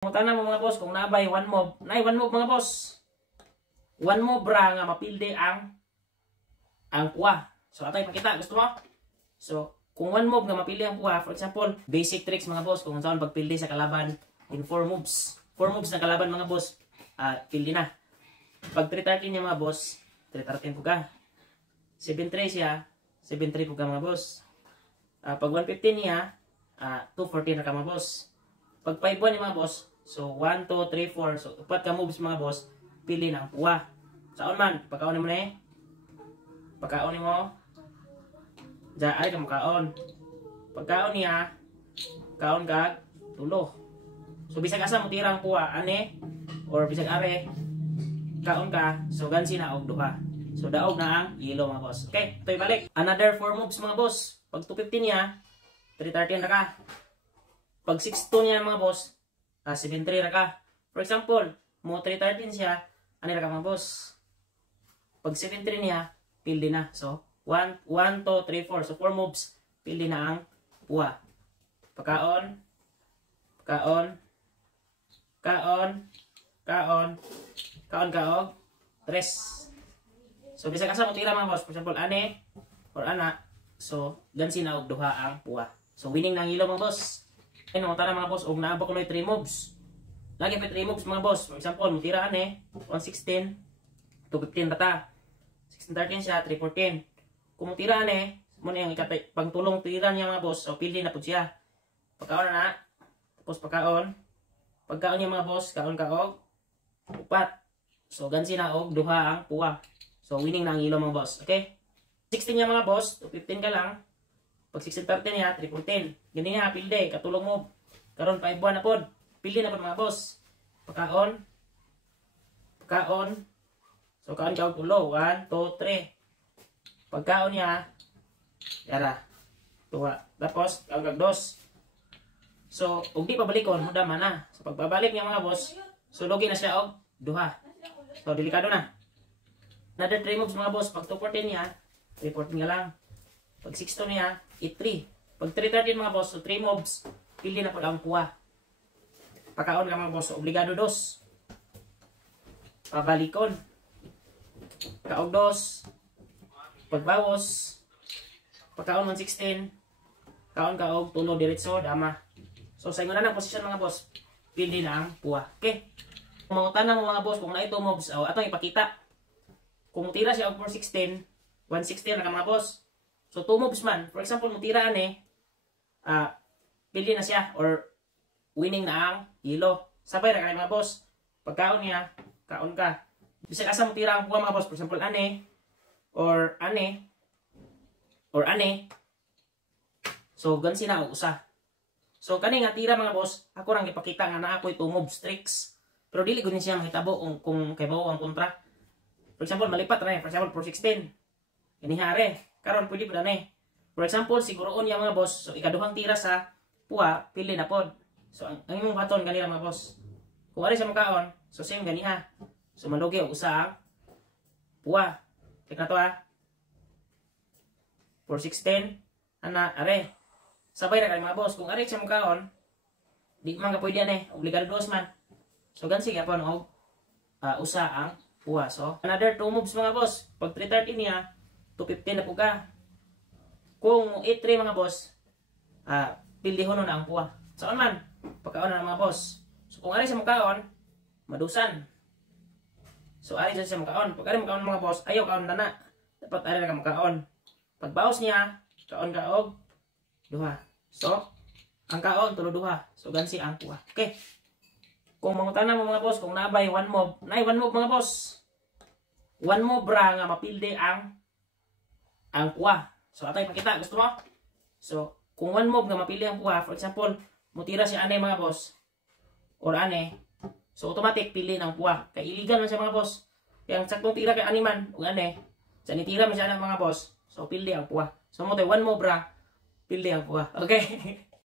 Mutana mo mga boss kung nabay one mob. Nay one mob mga boss. One mob ra nga mapilde ang puwa. So atay pakita gusto mo? So kung one mob nga mapilde ang puwa, for example, basic tricks mga boss kung saan pagpilde sa kalaban in 4 moves. 4 moves na kalaban mga boss. Pilde na. Pag 330 niya mga boss, 330 po ka. 7-3 siya, 7-3 po ka mga boss. Pag 115 niya, 214 na ka mga boss. Pag 5-1 niya mga boss, so 1, 2, 3, 4. So, upat ka moves mga boss, pili na ang puwa. Saon man, pagkaon mo na eh. Pagkaon mo, dyan ay ka makaon. Pagkaon niya, kaon ka, tulo. So, bisag asa mo tira ang puwa, ane, or bisag are, kaon ka, so gansi na og duha. So, daog na ang yellow mga boss. Okay, ito'y balik. Another 4 moves mga boss. Pag 215 niya, 330 na ka. Pag 6-2 niya mga boss, 7-3 na ka. For example, mo 313 siya, ano na ka mga boss? Pag 7-3 niya, pildi na. So, 1, 2, 3, 4. So, 4 moves, pildi na ang puwa. Pagkaon, kaon, kaon, kaon, kaon kaog, 3. So, bisag asa mo tira mga boss. For example, ane, or ana. So, gansi na og duha ang puwa. So, winning na ang yellow mga boss. Ayun, tara mga boss, og naabot ko na 3 moves. Lagi pa 3 moves mga boss. For example, mutiraan 116, 215 rata. 1613 siya, 314. Kung mutiraan muna yung ikatay, pag tulong tira niya mga boss, so pili na po siya. Pagkaon na, tapos pagkaon. Pagkaon niya mga boss, kaon kaog, upat. So, gansi na og duha ang puwa. So, winning na ang ilo mga boss. Okay? 16 niya mga boss, 215 ka lang. Pag 16-13 niya, 314. Ganyan niya, pilde. Katulong mo. Karon 5-1 na po. Pilde na po mga boss. Pagkaon. Pagkaon. So, kaon ka ulo. 1, 2, 3. Pagkaon niya, yara. Tuwa. Tapos, kaon kag 2. So, kung di pabalikon, huda man na. So, pagbabalik niya mga boss, so, logi na siya og duha. So, delikado na. Another 3 moves mga boss. Pag 214 niya, 314 nga lang. Pag 6-2 niya, 8-3. Pag 313 mga boss, so 3 moves, pili na po ang puwa. Pagkaon ka mga boss, so obligado 2. Pabalikon. Kaog 2. Pagbawos. Pagkaon 116. Kaon kaog, tulo, diretso, dama. So sa inyo na ng posisyon mga boss, pili na ang puwa. Okay. Kung mangutan mo mga boss, kung na ito moves, atong ipakita. Kung tira siya og 416, 116 na ka mga boss. So, 2 moves man. For example, mutiraan pili na siya or winning na ang yellow. Sabay na kayo mga boss. Pagkaon niya, kaon ka. Bisag asa mutira ang puwa mga boss. For example, ane, or ane, or ane. So, gansi na o usa. So, kani nga tira mga boss, ako rang ipakita nga na ako 2 moves tricks. Pero dili ko din siya mahitabo kung kay bao ang kontra. For example, malipat na for example, 416. Ganihare. Karon pwede pa na For example, siguroon niya mga boss, so ikaduhang tira sa puwa, pili na pod. So ang imong baton kanila mga boss. Kung ari sa makaon, so same ganiha. So malugi og usa ang puwa. Tek na to 416 ana are. Sabay ra kay mga boss, kung ari sa makaon, di man ka pwede obligado 2 man. So gansi gyapon og usa ang puwa. So another 2 moves mga boss. Pag 330 niya, 215 na po ka. Kung 8-3 mga boss, pildihon na ang puwa. Saan man? Pagkaon na mga boss. So kung ari sa makaon, madusan. So ari sa makaon. Pag ari makaon mga boss, ayaw kaon na. Dapat ari na makaon. Pagbaos niya, kaon kaog, duha. So, ang kaon, tulo duha. So gansi ang puwa. Okay. Kung mangutana mo mga boss, kung nabay one mob, nay one mob mga boss. One mob ra nga mapilde ang puwa. So, atay pakita. Gusto mo? So, kung one mob nga mapili ang puwa, for example, mutira si ane mga boss, or ane, so automatic pili ng puwa. Kaya illegal man siya mga boss. Kaya ang saktong tira kay animan, o ane, sa nitira man siya ng mga boss, so pili ang puwa. So, mo tayo one mob ra, pili ang puwa. Okay?